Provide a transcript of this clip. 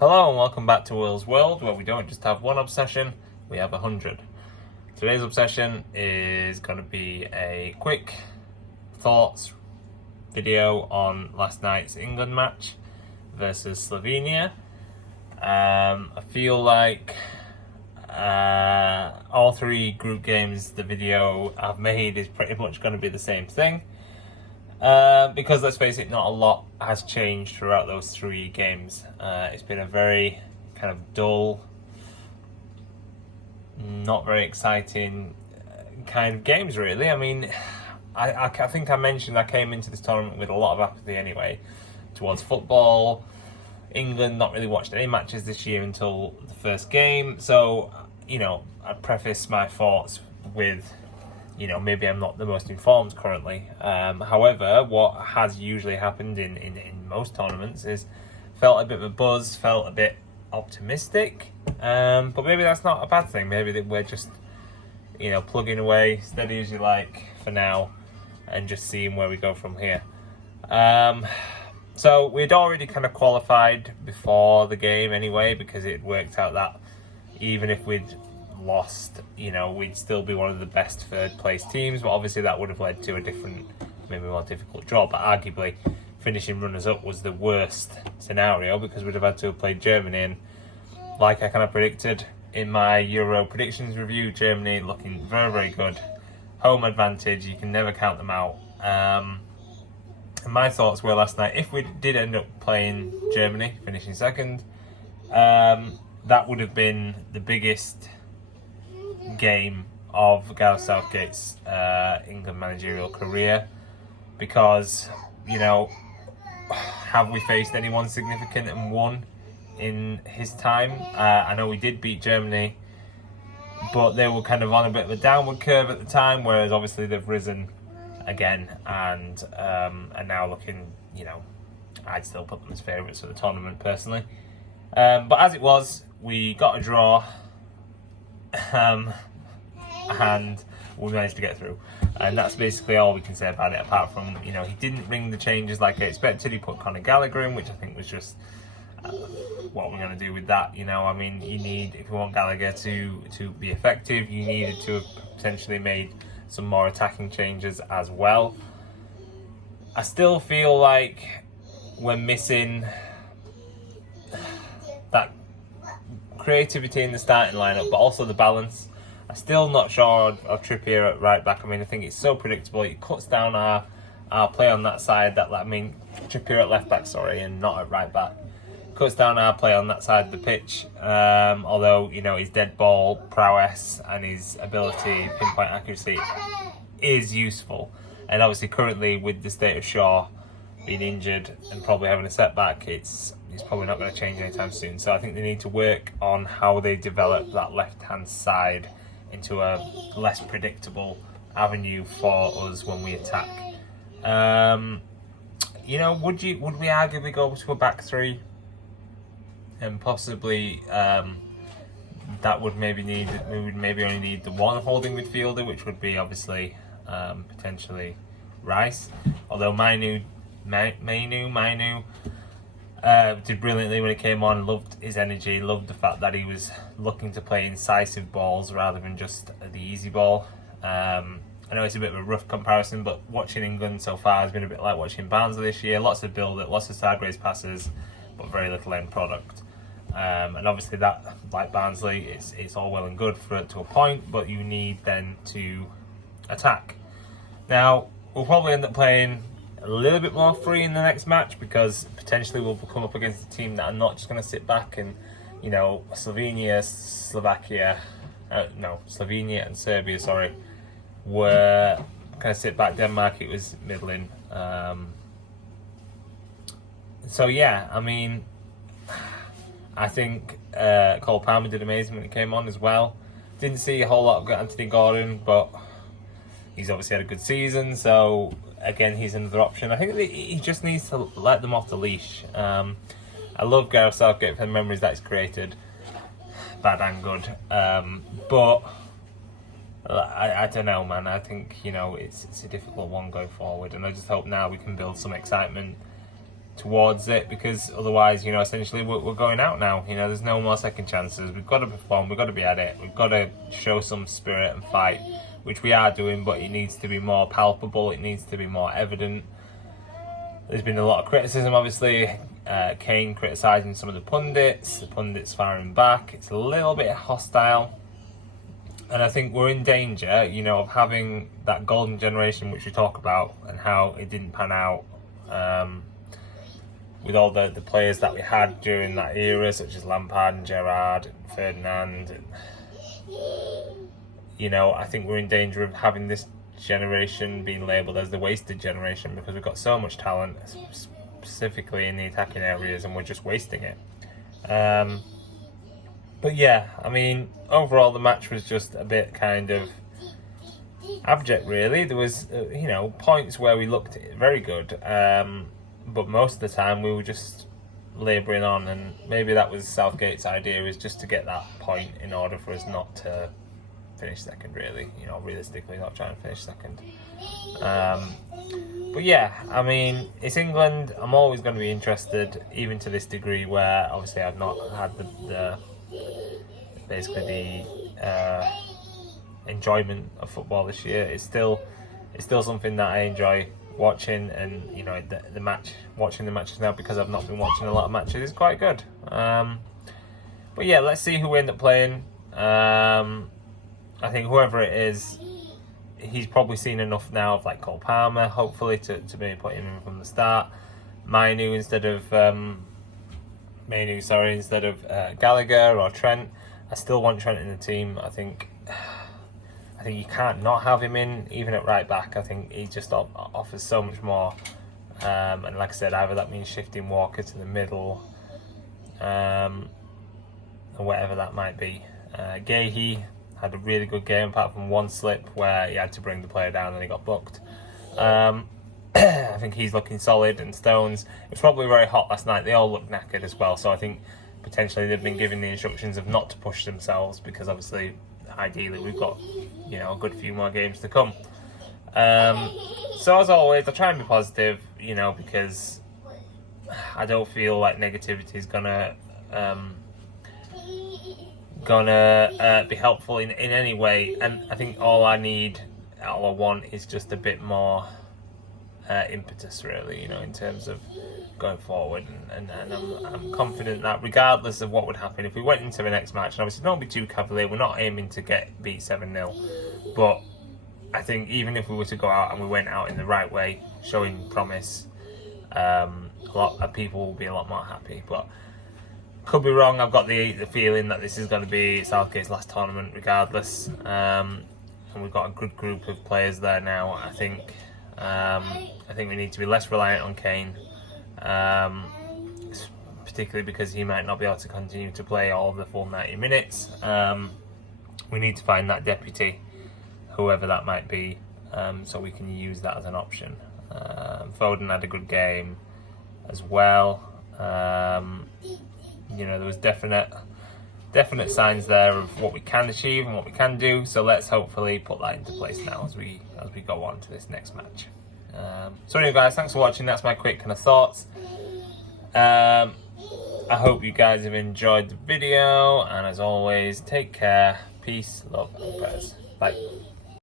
Hello and welcome back to Will's World, where we don't just have one obsession, we have 100. Today's obsession is going to be a quick thoughts video on last night's England match versus Slovenia. I feel like all three group games the video I've made is pretty much going to be the same thing. Because let's face it, not a lot has changed throughout those three games. It's been a very kind of dull, not very exciting kind of games, really. I mean, I think I mentioned I came into this tournament with a lot of apathy anyway towards football. England not really watched any matches this year until the first game, so I preface my thoughts with, maybe I'm not the most informed currently. However, what has usually happened in most tournaments is felt a bit of a buzz, felt a bit optimistic. But maybe that's not a bad thing. Maybe that we're just, plugging away, steady as you like for now, and just seeing where we go from here. So we'd already kind of qualified before the game anyway, because it worked out that even if we'd lost, we'd still be one of the best third place teams, but obviously that would have led to a different, maybe more difficult draw. But arguably finishing runners up was the worst scenario, because we'd have had to have played Germany, and like I kind of predicted in my Euro predictions review, Germany looking very, very good, home advantage, you can never count them out. And my thoughts were last night, if we did end up playing Germany, finishing second, that would have been the biggest game of Gareth Southgate's England managerial career, because have we faced anyone significant and won in his time? I know we did beat Germany, but they were kind of on a bit of a downward curve at the time, whereas obviously they've risen again and are now looking, I'd still put them as favourites for the tournament personally. But as it was, we got a draw. And we managed to get through, and that's basically all we can say about it, apart from he didn't ring the changes like I expected. He put Conor Gallagher in, which I think was just what we're going to do with that. I mean, if you want Gallagher to be effective, you needed to have potentially made some more attacking changes as well. I still feel like we're missing that creativity in the starting lineup, but also the balance. I'm still not sure of Trippier at right back. I mean, I think it's so predictable. It cuts down our play on that side. Trippier at left back, and not at right back. Cuts down our play on that side of the pitch. Although, his dead ball prowess and his ability, pinpoint accuracy, is useful. And obviously, currently, with the state of Shaw being injured and probably having a setback, it's probably not going to change anytime soon. So I think they need to work on how they develop that left-hand side into a less predictable avenue for us when we attack. Would we arguably go to a back three, and possibly that would maybe only need the one holding midfielder, which would be obviously potentially Rice. Although Mainu did brilliantly when he came on, loved his energy, loved the fact that he was looking to play incisive balls rather than just the easy ball. I know it's a bit of a rough comparison, but watching England so far has been a bit like watching Barnsley this year. Lots of build-up, lots of sideways passes, but very little end product. And obviously that, like Barnsley, it's all well and good to a point, but you need then to attack. Now, we'll probably end up playing a little bit more free in the next match, because potentially we'll come up against a team that are not just going to sit back and, Slovenia and Serbia, were kind of sit back. Denmark, it was middling. So yeah, I mean, I think Cole Palmer did amazing when he came on as well. Didn't see a whole lot of Anthony Gordon, but he's obviously had a good season, so again, he's another option. I think that he just needs to let them off the leash. I love Gareth Southgate for the memories that he's created, bad and good. But I don't know, man. I think it's a difficult one going forward, and I just hope now we can build some excitement towards it, because otherwise, you know, essentially we're going out now. You know, there's no more second chances. We've got to perform. We've got to be at it. We've got to show some spirit and fight, which we are doing, but it needs to be more palpable. It needs to be more evident. There's been a lot of criticism, obviously. Kane criticising some of the pundits firing back. It's a little bit hostile. And I think we're in danger, you know, of having that golden generation which we talk about and how it didn't pan out. With all the players that we had during that era, such as Lampard and Gerrard and Ferdinand. And, you know, I think we're in danger of having this generation being labelled as the wasted generation, because we've got so much talent, specifically in the attacking areas, and we're just wasting it. But yeah, I mean, overall the match was just a bit kind of abject, really. There was, you know, points where we looked very good, but most of the time we were just labouring on, and maybe that was Southgate's idea, is just to get that point in order for us not to finish second, really. You know, realistically, not trying to finish second. But yeah, I mean, it's England. I'm always going to be interested, even to this degree, where obviously I've not had the enjoyment of football this year. It's still something that I enjoy watching, and you know, watching the matches now, because I've not been watching a lot of matches, is quite good. But yeah, let's see who we end up playing. I think whoever it is, he's probably seen enough now of like Cole Palmer, hopefully, to maybe put him in from the start. Mainu instead of Gallagher or Trent. I still want Trent in the team. I think you can't not have him in, even at right back. I think he just offers so much more. And like I said, either that means shifting Walker to the middle, or whatever that might be. Gahey had a really good game, apart from one slip where he had to bring the player down and he got booked. I think he's looking solid, and Stones, it was probably very hot last night. They all looked knackered as well, so I think potentially they've been given the instructions of not to push themselves, because obviously, ideally, we've got, you know, a good few more games to come. So as always, I try and be positive, you know, because I don't feel like negativity is gonna be helpful in any way, and I think all I want is just a bit more impetus, really, you know, in terms of going forward, and I'm confident that regardless of what would happen, if we went into the next match, and obviously don't be too cavalier, we're not aiming to get beat 7-0, but I think even if we were to go out and we went out in the right way, showing promise, a lot of people will be a lot more happy. But could be wrong. We got the feeling that this is going to be Southgate's last tournament regardless. And we've got a good group of players there now. I think we need to be less reliant on Kane, particularly because he might not be able to continue to play all of the full 90 minutes. We need to find that deputy, whoever that might be, so we can use that as an option. Foden had a good game as well. You know, there was definite signs there of what we can achieve and what we can do. So let's hopefully put that into place now as we go on to this next match. So anyway, guys, thanks for watching. That's my quick kind of thoughts. I hope you guys have enjoyed the video, and as always, take care, peace, love, and prayers. Bye.